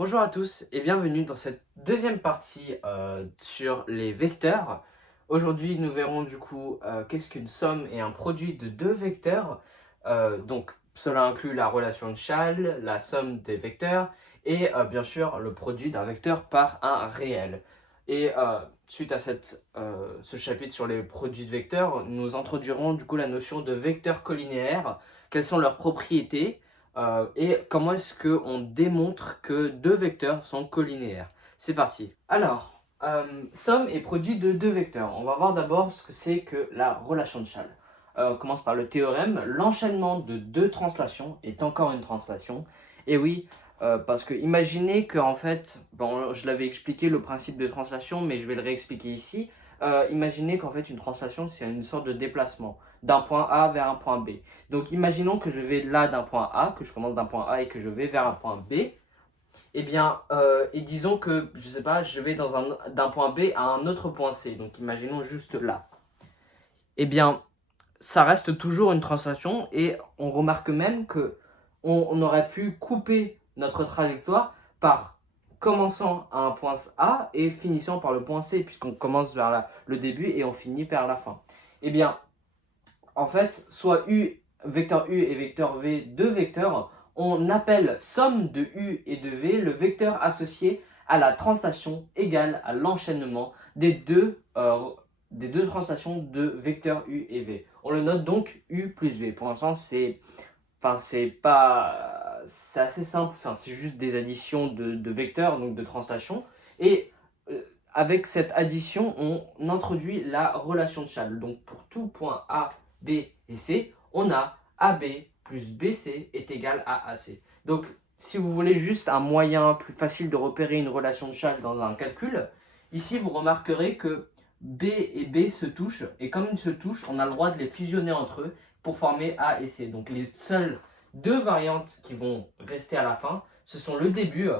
Bonjour à tous et bienvenue dans cette deuxième partie sur les vecteurs. Aujourd'hui, nous verrons du coup qu'est-ce qu'une somme et un produit de deux vecteurs. Donc, cela inclut la relation de Chasles, la somme des vecteurs et bien sûr le produit d'un vecteur par un réel. Et suite à ce chapitre sur les produits de vecteurs, nous introduirons du coup la notion de vecteur collinéaire, quelles sont leurs propriétés et comment est-ce qu'on démontre que deux vecteurs sont collinéaires. C'est parti. Alors, somme et produit de deux vecteurs. On va voir d'abord ce que c'est que la relation de Chasles. On commence par le théorème. L'enchaînement de deux translations est encore une translation. Et oui, parce que imaginez que en fait, bon, je l'avais expliqué le principe de translation, mais je vais le réexpliquer ici. Imaginez qu'en fait une translation c'est une sorte de déplacement d'un point A vers un point B. Donc imaginons que je vais là d'un point A, que je commence d'un point A et que je vais vers un point B. Eh bien, et disons que, je sais pas, je vais d'un point B à un autre point C. Donc imaginons juste là. Eh bien, ça reste toujours une translation et on remarque même que on aurait pu couper notre trajectoire par commençant à un point A et finissant par le point C, puisqu'on commence vers le début et on finit par la fin. Eh bien, en fait, soit vecteur U et vecteur V, deux vecteurs, on appelle somme de U et de V le vecteur associé à la translation égale à l'enchaînement des deux translations de vecteurs U et V. On le note donc U plus V. Pour l'instant, c'est assez simple, c'est juste des additions de vecteurs, donc de translations. Et avec cette addition, on introduit la relation de Chasles. Donc pour tout point A, B et C, on a AB plus BC est égal à AC. Donc si vous voulez juste un moyen plus facile de repérer une relation de Chasles dans un calcul, ici vous remarquerez que B et B se touchent, et comme ils se touchent, on a le droit de les fusionner entre eux pour former A et C. Donc les seules deux variantes qui vont rester à la fin, ce sont le début,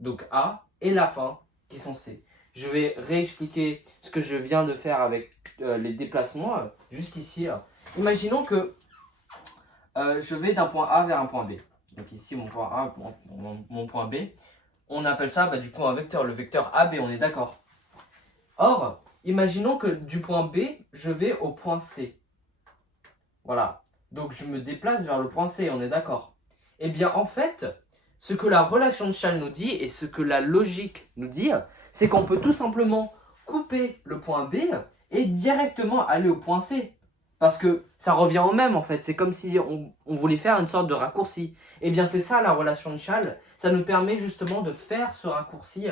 donc A, et la fin, qui sont C. Je vais réexpliquer ce que je viens de faire avec les déplacements, juste ici. Imaginons que je vais d'un point A vers un point B. Donc ici, mon point A, mon point B. On appelle ça du coup un vecteur, le vecteur AB, on est d'accord. Or, imaginons que du point B, je vais au point C. Voilà. Donc je me déplace vers le point C, on est d'accord. Eh bien en fait, ce que la relation de Chasles nous dit et ce que la logique nous dit, c'est qu'on peut tout simplement couper le point B et directement aller au point C. Parce que ça revient au même en fait, c'est comme si on voulait faire une sorte de raccourci. Eh bien c'est ça la relation de Chasles, ça nous permet justement de faire ce raccourci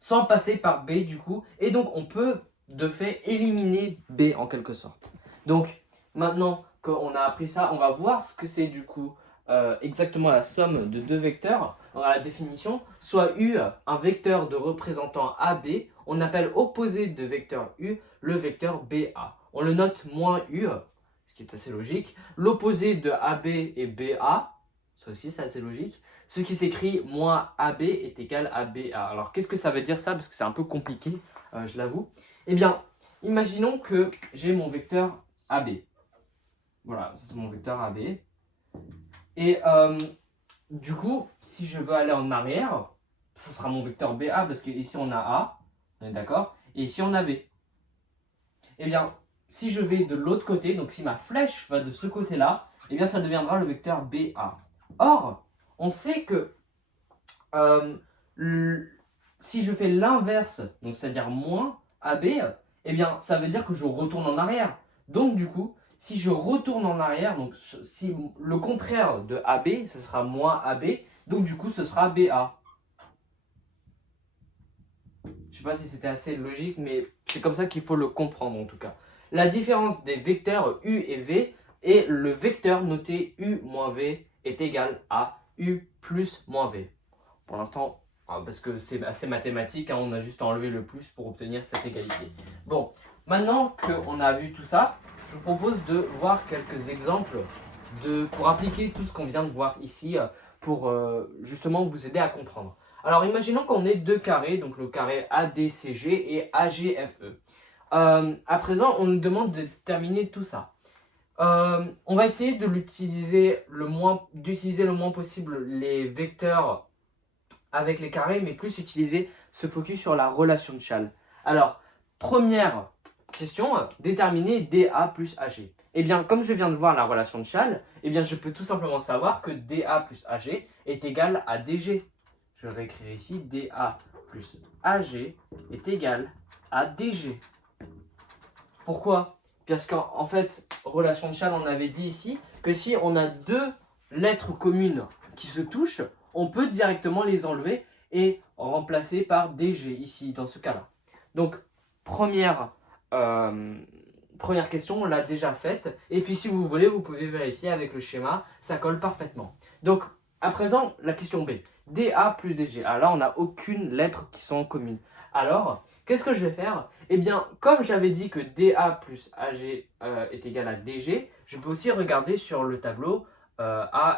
sans passer par B du coup. Et donc on peut de fait éliminer B en quelque sorte. Donc maintenant qu'on a appris ça, on va voir ce que c'est du coup exactement la somme de deux vecteurs. Dans la définition, soit U, un vecteur de représentant AB, on appelle opposé de vecteur U le vecteur BA. On le note moins U, ce qui est assez logique. L'opposé de AB et BA, ça aussi c'est assez logique. Ce qui s'écrit moins AB est égal à BA. Alors qu'est-ce que ça veut dire ça? Parce que c'est un peu compliqué, je l'avoue. Eh bien, imaginons que j'ai mon vecteur AB. Voilà, ça c'est mon vecteur AB. Et du coup, si je veux aller en arrière, ce sera mon vecteur BA parce qu'ici on a A, on est d'accord? Et ici on a B. Eh bien, si je vais de l'autre côté, donc si ma flèche va de ce côté-là, eh bien ça deviendra le vecteur BA. Or, on sait que si je fais l'inverse, donc c'est-à-dire moins AB, eh bien ça veut dire que je retourne en arrière. Donc du coup, si je retourne en arrière, donc si le contraire de AB, ce sera moins AB, donc du coup ce sera BA. Je sais pas si c'était assez logique, mais c'est comme ça qu'il faut le comprendre en tout cas. La différence des vecteurs U et V est le vecteur noté U moins V est égal à U plus moins V. Pour l'instant, parce que c'est assez mathématique, on a juste à enlever le plus pour obtenir cette égalité. Bon, maintenant qu'on a vu tout ça, je vous propose de voir quelques exemples pour appliquer tout ce qu'on vient de voir ici, pour justement vous aider à comprendre. Alors imaginons qu'on ait deux carrés, donc le carré ADCG et AGFE. À présent, on nous demande de déterminer tout ça. On va essayer d'utiliser le moins possible les vecteurs avec les carrés, mais plus utiliser ce focus sur la relation de Chasles. Alors, première question, déterminer DA plus AG. Eh bien, comme je viens de voir la relation de Chasles, eh bien, je peux tout simplement savoir que DA plus AG est égal à DG. Je vais réécrire ici, DA plus AG est égal à DG. Pourquoi? Parce qu'en fait, relation de Chasles, on avait dit ici que si on a deux lettres communes qui se touchent, on peut directement les enlever et remplacer par DG ici, dans ce cas-là. Donc, première question, on l'a déjà faite. Et puis, si vous voulez, vous pouvez vérifier avec le schéma, ça colle parfaitement. Donc, à présent, la question B. DA plus DG. Alors là, on n'a aucune lettre qui sont communes. Alors, qu'est-ce que je vais faire? Eh bien, comme j'avais dit que DA plus AG est égal à DG, je peux aussi regarder sur le tableau,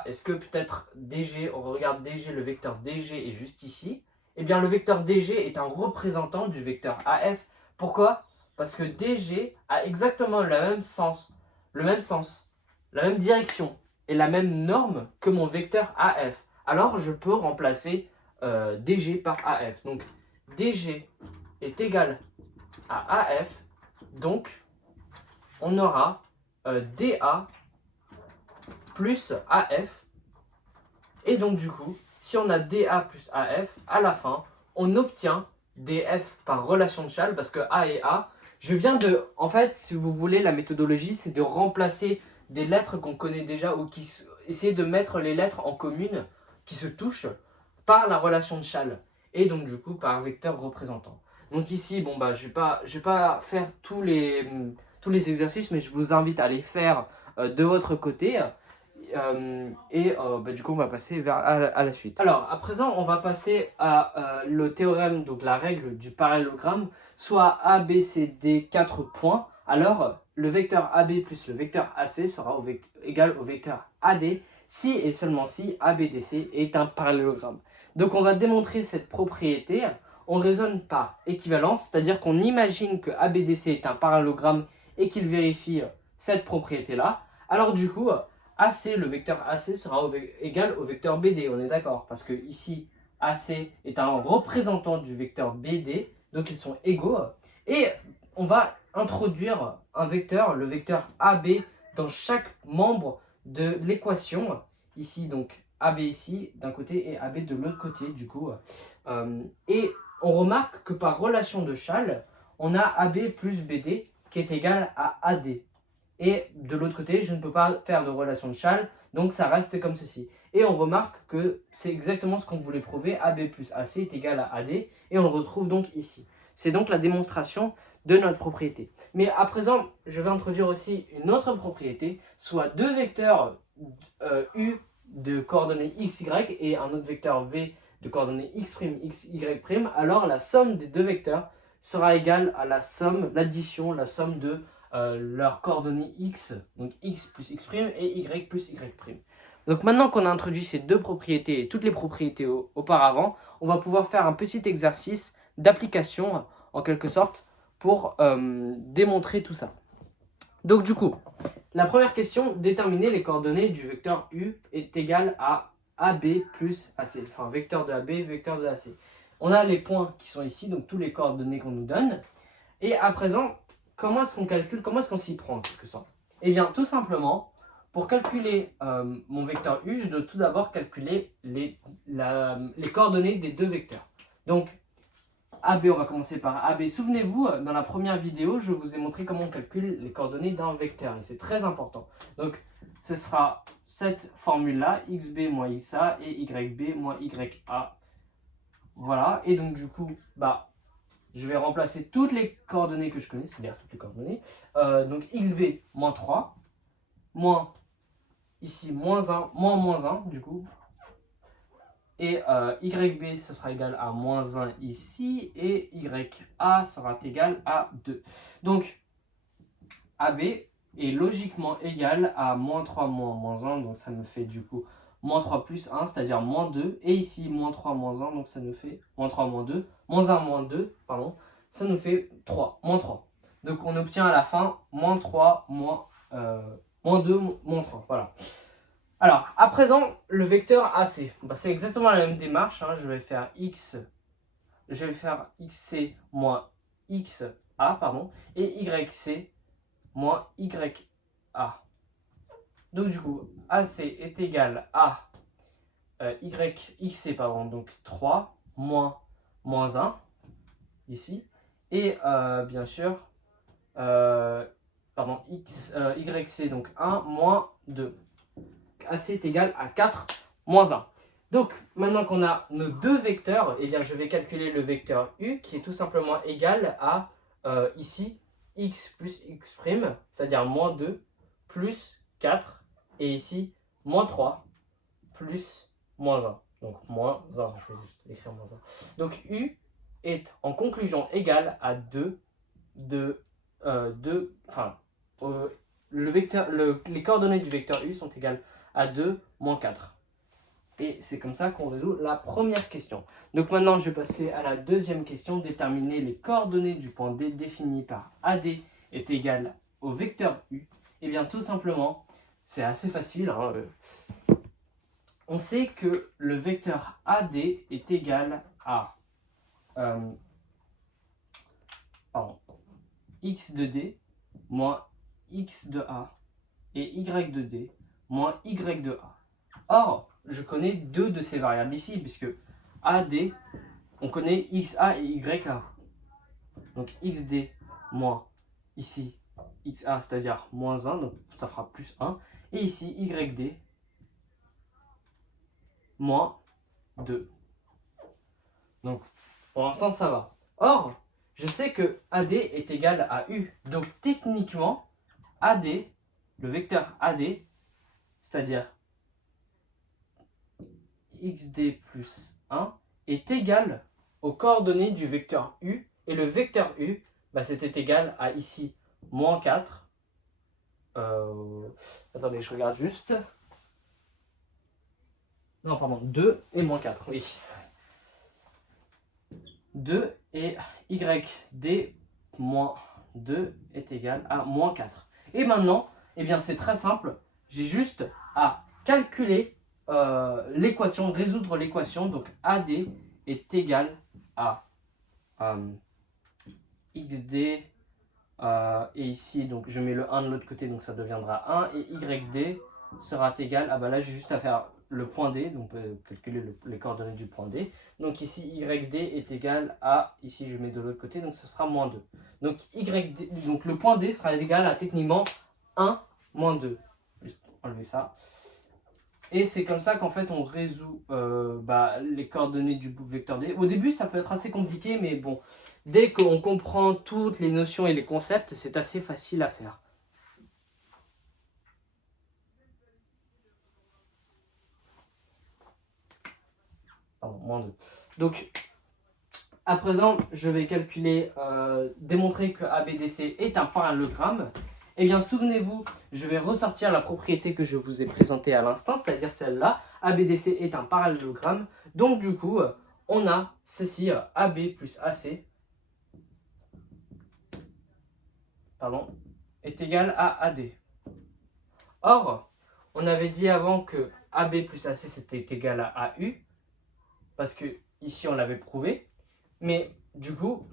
est-ce que peut-être DG, on regarde DG, le vecteur DG est juste ici. Eh bien, le vecteur DG est un représentant du vecteur AF. Pourquoi? Parce que DG a exactement le même sens, la même direction et la même norme que mon vecteur AF. Alors, je peux remplacer DG par AF. Donc, DG est égal à AF. Donc, on aura DA plus AF. Et donc, du coup, si on a DA plus AF, à la fin, on obtient DF par relation de Chasles parce que A et A, je viens de... En fait, si vous voulez, la méthodologie, c'est de remplacer des lettres qu'on connaît déjà ou essayer de mettre les lettres en commune qui se touchent par la relation de Chasles et donc du coup par vecteur représentant. Donc ici, bon bah je vais pas faire tous les exercices, mais je vous invite à les faire de votre côté. Du coup, on va passer à la suite. Alors, à présent, on va passer à le théorème, donc la règle du parallélogramme, soit ABCD 4 points. Alors, le vecteur AB plus le vecteur AC sera égal au vecteur AD si et seulement si ABDC est un parallélogramme. Donc, on va démontrer cette propriété. On raisonne par équivalence, c'est-à-dire qu'on imagine que ABDC est un parallélogramme et qu'il vérifie cette propriété-là. Alors, du coup, AC, le vecteur AC sera égal au vecteur BD, on est d'accord? Parce que ici, AC est un représentant du vecteur BD, donc ils sont égaux. Et on va introduire un vecteur, le vecteur AB, dans chaque membre de l'équation. Ici, donc, AB ici, d'un côté, et AB de l'autre côté, du coup. Et on remarque que par relation de Chasles, on a AB plus BD qui est égal à AD. Et de l'autre côté, je ne peux pas faire de relation de Chasles, donc ça reste comme ceci. Et on remarque que c'est exactement ce qu'on voulait prouver, AB plus AC est égal à AD, et on le retrouve donc ici. C'est donc la démonstration de notre propriété. Mais à présent, je vais introduire aussi une autre propriété, soit deux vecteurs U de coordonnées x, y et un autre vecteur V de coordonnées x', x, y', alors la somme des deux vecteurs sera égale à l'addition, la somme de leurs coordonnées x, donc x plus x' et y plus y'. Donc maintenant qu'on a introduit ces deux propriétés et toutes les propriétés auparavant, on va pouvoir faire un petit exercice d'application en quelque sorte pour démontrer tout ça. Donc du coup, la première question, déterminer les coordonnées du vecteur U est égal à AB plus AC, enfin vecteur de AB, vecteur de AC. On a les points qui sont ici, donc tous les coordonnées qu'on nous donne. Et à présent, comment est-ce qu'on calcule, comment est-ce qu'on s'y prend en quelque sorte? Eh bien, tout simplement, pour calculer mon vecteur U, je dois tout d'abord calculer les coordonnées des deux vecteurs. Donc, AB, on va commencer par AB. Souvenez-vous, dans la première vidéo, je vous ai montré comment on calcule les coordonnées d'un vecteur. Et c'est très important. Donc, ce sera cette formule-là, xb moins xa et yb moins ya. Voilà. Et donc, du coup, je vais remplacer toutes les coordonnées que je connais, c'est-à-dire toutes les coordonnées. Donc, xb moins 3, moins ici moins 1, moins 1, du coup. Et YB, ce sera égal à moins 1 ici, et YA sera égal à 2. Donc, AB est logiquement égal à moins 3 moins 1, donc ça nous fait du coup moins 3 plus 1, c'est-à-dire moins 2. Et ici, moins 3 moins 1, donc ça nous fait moins 3 moins 2, moins 1 moins 2, pardon, ça nous fait 3, moins 3. Donc on obtient à la fin moins 3 moins 2 moins 3, voilà. Alors, à présent, le vecteur AC. Bah, c'est exactement la même démarche. Hein. Je vais faire xc moins xa, pardon, et yc moins ya. Donc du coup, AC est égal à yxc, pardon, donc 3 moins 1 ici. Et bien sûr, pardon, yc, donc 1 moins 2. AC est égal à 4 moins 1. Donc, maintenant qu'on a nos deux vecteurs, eh bien, je vais calculer le vecteur u qui est tout simplement égal à, ici, x plus x', c'est-à-dire moins 2 plus 4, et ici, moins 3 plus moins 1. Donc, moins 1, je vais juste écrire moins 1. Donc, u est en conclusion égal à 2, les coordonnées du vecteur u sont égales à 2 moins 4. Et c'est comme ça qu'on résout la première question. Donc maintenant, je vais passer à la deuxième question. Déterminer les coordonnées du point D défini par AD est égal au vecteur U. Et bien tout simplement, c'est assez facile. Hein. On sait que le vecteur AD est égal à x de D moins x de A et y de D moins y de A. Or, je connais deux de ces variables ici, puisque AD, on connaît XA et YA. Donc XD moins ici XA, c'est-à-dire moins 1, donc ça fera plus 1. Et ici YD moins 2. Donc pour l'instant ça va. Or, je sais que AD est égal à U. Donc techniquement, AD, le vecteur AD, c'est-à-dire xd plus 1 est égal aux coordonnées du vecteur u. Et le vecteur u, bah, c'était égal à ici, moins 4. Attendez, je regarde juste. Non, pardon, 2 et moins 4, oui. 2 et yd moins 2 est égal à moins 4. Et maintenant, eh bien, c'est très simple. J'ai juste à calculer l'équation, résoudre l'équation. Donc AD est égal à XD, et ici donc je mets le 1 de l'autre côté, donc ça deviendra 1, et YD sera égal à, bah là j'ai juste à faire le point D, donc calculer les coordonnées du point D. Donc ici YD est égal à, ici je mets de l'autre côté, donc ce sera moins 2. Donc donc le point D sera égal à techniquement 1 moins 2. Juste enlever ça. Et c'est comme ça qu'en fait on résout les coordonnées du vecteur D. Au début ça peut être assez compliqué, mais bon, dès qu'on comprend toutes les notions et les concepts, c'est assez facile à faire. Pardon, moins 2. Donc, à présent, je vais calculer, démontrer que ABDC est un parallélogramme. Eh bien, souvenez-vous, je vais ressortir la propriété que je vous ai présentée à l'instant, c'est-à-dire celle-là. ABDC est un parallélogramme. Donc, du coup, on a ceci, AB plus AC, est égal à AD. Or, on avait dit avant que AB plus AC, c'était égal à AU, parce que ici, on l'avait prouvé. Mais, du coup,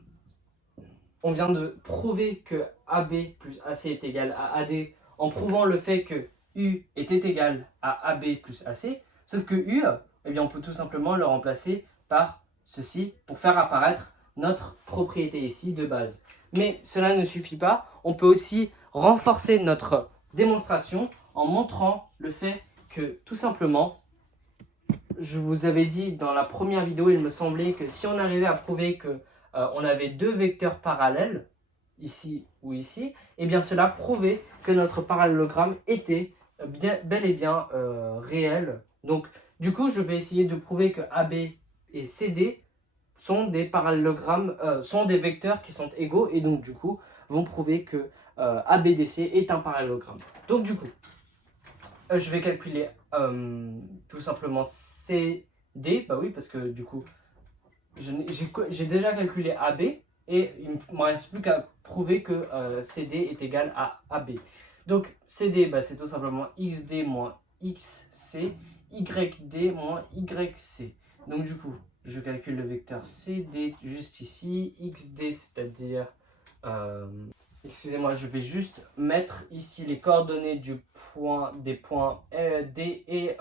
on vient de prouver que AB plus AC est égal à AD en prouvant le fait que U était égal à AB plus AC. Sauf que U, eh bien, on peut tout simplement le remplacer par ceci pour faire apparaître notre propriété ici de base. Mais cela ne suffit pas. On peut aussi renforcer notre démonstration en montrant le fait que tout simplement, je vous avais dit dans la première vidéo, il me semblait que si on arrivait à prouver que on avait deux vecteurs parallèles, ici ou ici, et bien cela prouvait que notre parallélogramme était bel et bien réel. Donc du coup, je vais essayer de prouver que AB et CD sont des parallélogrammes, sont des vecteurs qui sont égaux, et donc du coup, vont prouver que ABDC est un parallélogramme. Donc du coup, je vais calculer tout simplement CD, bah oui, parce que du coup, j'ai déjà calculé AB, et il ne me reste plus qu'à prouver que CD est égal à AB. Donc CD, bah, c'est tout simplement XD moins xc, yd moins yc. Donc du coup, je calcule le vecteur cd juste ici, xd c'est-à-dire... excusez-moi, je vais juste mettre ici les coordonnées des points D et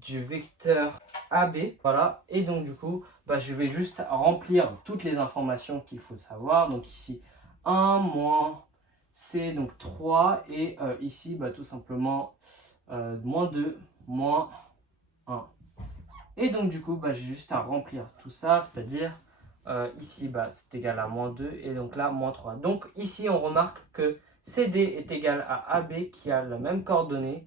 du vecteur AB. Voilà, et donc du coup, je vais juste remplir toutes les informations qu'il faut savoir. Donc ici, 1 moins C, donc 3, et ici, tout simplement, moins 2, moins 1. Et donc du coup, j'ai juste à remplir tout ça, c'est-à-dire ici, c'est égal à moins 2 et donc là, moins 3. Donc ici, on remarque que CD est égal à AB qui a la même coordonnée.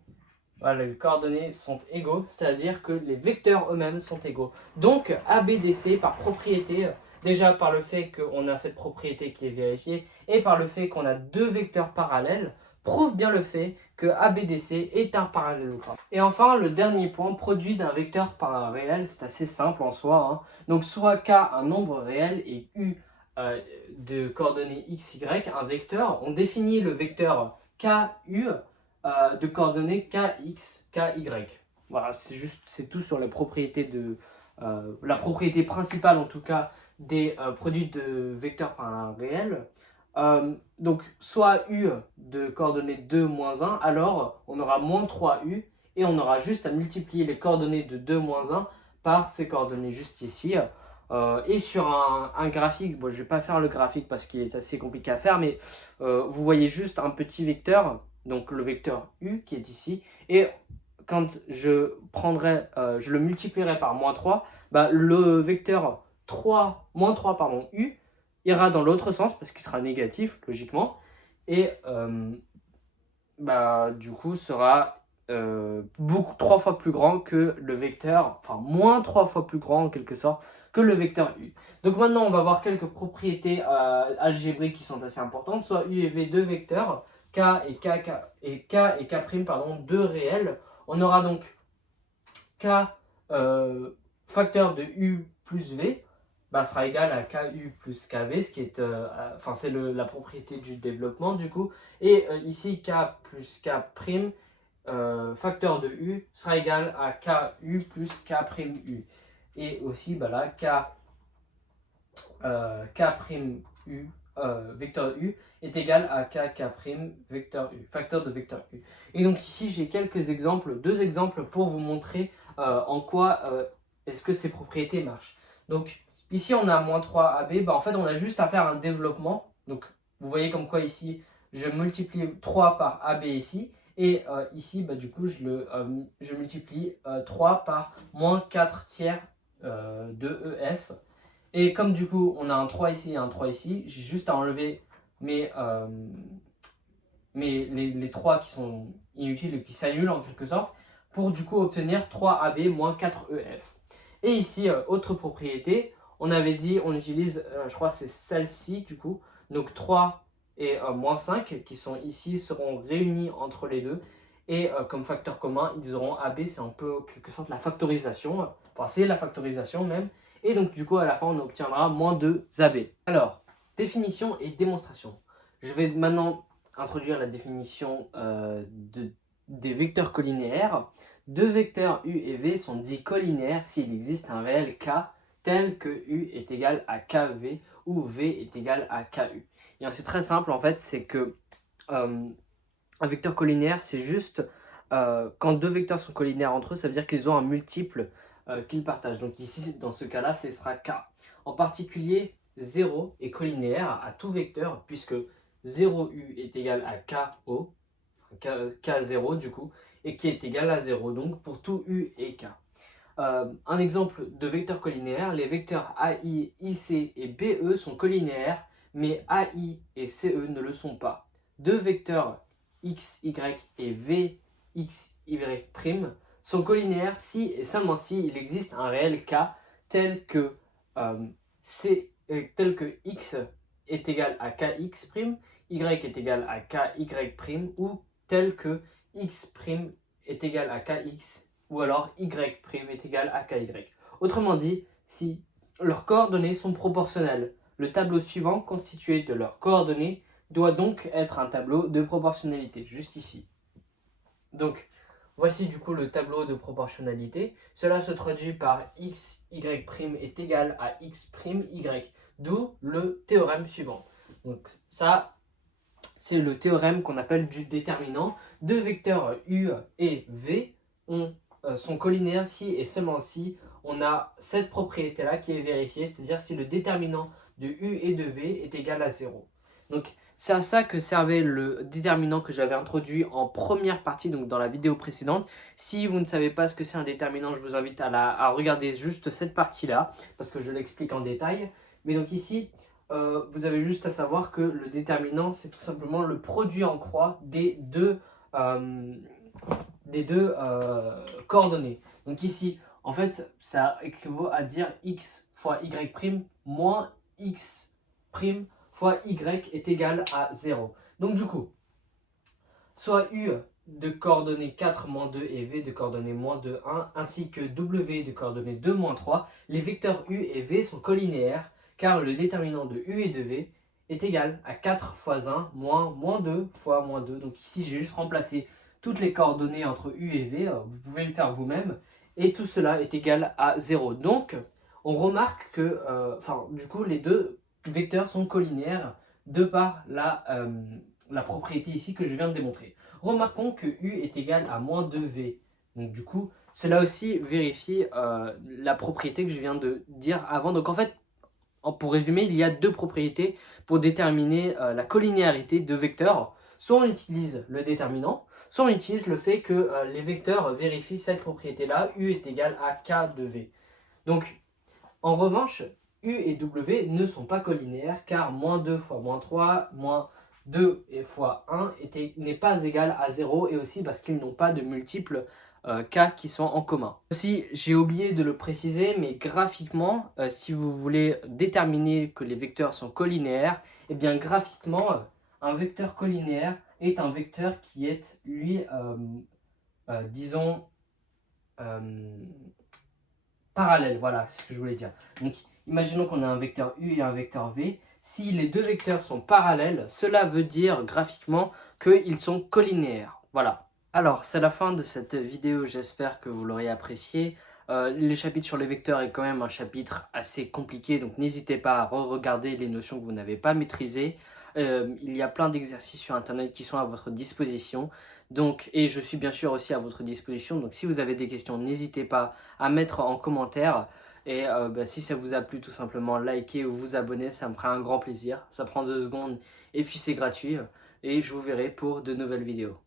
Voilà, les coordonnées sont égaux, c'est-à-dire que les vecteurs eux-mêmes sont égaux. Donc ABDC, par propriété, déjà par le fait qu'on a cette propriété qui est vérifiée et par le fait qu'on a deux vecteurs parallèles, prouve bien le fait que ABDC est un parallélogramme. Et enfin, le dernier point, produit d'un vecteur par un réel, c'est assez simple en soi. Hein. Donc soit K, un nombre réel, et U de coordonnées x, y, un vecteur, on définit le vecteur KU de coordonnées kx, ky. Voilà, c'est tout sur la propriété la propriété principale en tout cas des produits de vecteurs par un réel. Donc soit u de coordonnées 2 moins 1, alors on aura moins 3u et on aura juste à multiplier les coordonnées de 2 moins 1 par ces coordonnées juste ici. Et sur un graphique, je ne vais pas faire le graphique parce qu'il est assez compliqué à faire, mais vous voyez juste un petit vecteur, donc le vecteur u qui est ici, et quand je le multiplierai par moins 3, le vecteur moins 3 pardon, u ira dans l'autre sens parce qu'il sera négatif logiquement, et du coup sera 3 fois plus grand que le vecteur, enfin moins 3 fois plus grand en quelque sorte que le vecteur u. Donc maintenant on va voir quelques propriétés algébriques qui sont assez importantes, soit u et v, deux vecteurs, k et k', pardon, deux réels. On aura donc k facteur de u plus v sera égal à ku plus kv, ce qui est, c'est la propriété du développement du coup. Et ici k plus k', facteur de u sera égal à ku plus k'u. Et aussi là, k'u, vecteur u est égal à kk' vecteur u, facteur de vecteur u. Et donc ici j'ai deux exemples pour vous montrer en quoi est-ce que ces propriétés marchent. Donc ici on a moins 3ab, en fait on a juste à faire un développement. Donc vous voyez comme quoi ici je multiplie 3 par ab ici. Et ici, du coup, je multiplie 3 par moins 4 tiers de EF. Et comme du coup, on a un 3 ici et un 3 ici, j'ai juste à enlever les 3 qui sont inutiles et qui s'annulent en quelque sorte, pour du coup obtenir 3AB moins 4EF. Et ici, autre propriété, on avait dit, on utilise, je crois c'est celle-ci du coup, donc 3 et moins 5 qui sont ici seront réunis entre les deux, et comme facteur commun ils auront AB, c'est un peu en quelque sorte la factorisation, enfin c'est la factorisation même, et donc du coup à la fin on obtiendra moins 2AB. Alors, définition et démonstration. Je vais maintenant introduire la définition des vecteurs collinéaires. Deux vecteurs u et v sont dits collinéaires s'il existe un réel k tel que u est égal à kv ou v est égal à ku. Et c'est très simple en fait, c'est que un vecteur collinéaire, c'est juste quand deux vecteurs sont collinéaires entre eux, ça veut dire qu'ils ont un multiple qu'ils partagent. Donc ici, dans ce cas-là, ce sera k. En particulier, 0 est collinéaire à tout vecteur, puisque 0u est égal à ko, k0 du coup, et qui est égal à 0, donc pour tout u et k. Un exemple de vecteur collinéaire, les vecteurs AI, IC et BE sont collinéaires, mais AI et CE ne le sont pas. Deux vecteurs X, Y et V, X, Y' sont collinéaires si et seulement si il existe un réel K tel que X est égal à KX', Y est égal à KY' ou tel que X' est égal à KX ou alors Y' est égal à KY. Autrement dit, si leurs coordonnées sont proportionnelles, le tableau suivant constitué de leurs coordonnées doit donc être un tableau de proportionnalité, juste ici. Donc, voici du coup le tableau de proportionnalité. Cela se traduit par x, y' est égal à x', y. D'où le théorème suivant. Donc ça, c'est le théorème qu'on appelle du déterminant. Deux vecteurs u et v sont collinéaires si et seulement si on a cette propriété-là qui est vérifiée, c'est-à-dire si le déterminant de u et de v est égal à 0. Donc c'est à ça que servait le déterminant que j'avais introduit en première partie, donc dans la vidéo précédente. Si vous ne savez pas ce que c'est un déterminant, je vous invite à regarder juste cette partie-là, parce que je l'explique en détail. Mais donc ici, vous avez juste à savoir que le déterminant, c'est tout simplement le produit en croix des deux coordonnées. Donc ici, en fait, ça équivaut à dire x fois y' moins x' fois y est égal à 0. Donc du coup, soit u de coordonnées 4, moins 2 et v de coordonnées moins 2, 1, ainsi que w de coordonnées 2, moins 3, les vecteurs u et v sont collinéaires, car le déterminant de u et de v est égal à 4 fois 1 moins 2 fois moins 2. Donc ici, j'ai juste remplacé toutes les coordonnées entre u et v, vous pouvez le faire vous-même, et tout cela est égal à 0. Donc, on remarque que, du coup, les deux vecteurs sont collinéaires de par la propriété ici que je viens de démontrer. Remarquons que u est égal à moins 2v. Donc du coup, cela aussi vérifie la propriété que je viens de dire avant. Donc en fait, pour résumer, il y a deux propriétés pour déterminer la collinéarité de vecteurs. Soit on utilise le déterminant, soit on utilise le fait que les vecteurs vérifient cette propriété-là, u est égal à k de v. Donc, en revanche, u et w ne sont pas collinéaires car moins 2 fois moins 3, moins 2 fois 1 n'est pas égal à 0 et aussi parce qu'ils n'ont pas de multiples k qui sont en commun. Aussi, j'ai oublié de le préciser, mais graphiquement, si vous voulez déterminer que les vecteurs sont collinéaires, eh bien graphiquement, un vecteur collinéaire est un vecteur qui est, lui, disons, parallèle, voilà, c'est ce que je voulais dire. Donc, imaginons qu'on a un vecteur u et un vecteur v. Si les deux vecteurs sont parallèles, cela veut dire graphiquement qu'ils sont collinéaires. Voilà. Alors, c'est la fin de cette vidéo, j'espère que vous l'aurez apprécié. Le chapitre sur les vecteurs est quand même un chapitre assez compliqué, donc n'hésitez pas à re-regarder les notions que vous n'avez pas maîtrisées. Il y a plein d'exercices sur internet qui sont à votre disposition. Donc, et je suis bien sûr aussi à votre disposition. Donc si vous avez des questions, n'hésitez pas à mettre en commentaire. Et si ça vous a plu, tout simplement likez ou vous abonner, ça me fera un grand plaisir. Ça prend 2 secondes et puis c'est gratuit. Et je vous verrai pour de nouvelles vidéos.